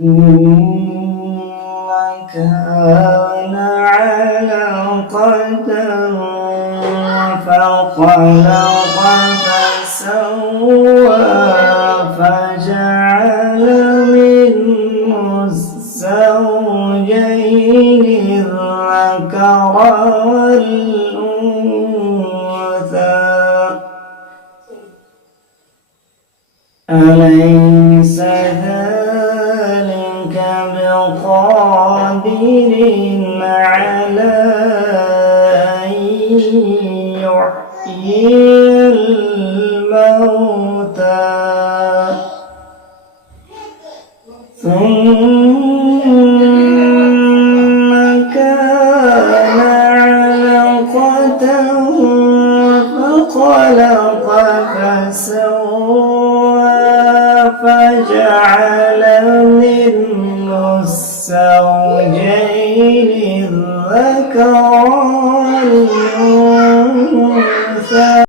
ثم كان علقة فخلق فسوى فجعل منه الزوجين الذكر والأنثى أليس ذلك بقادر على أن يحيي الموتى ثم كان علقة فخلق فسوى فجعل منه الزوجين الذكر والأنثى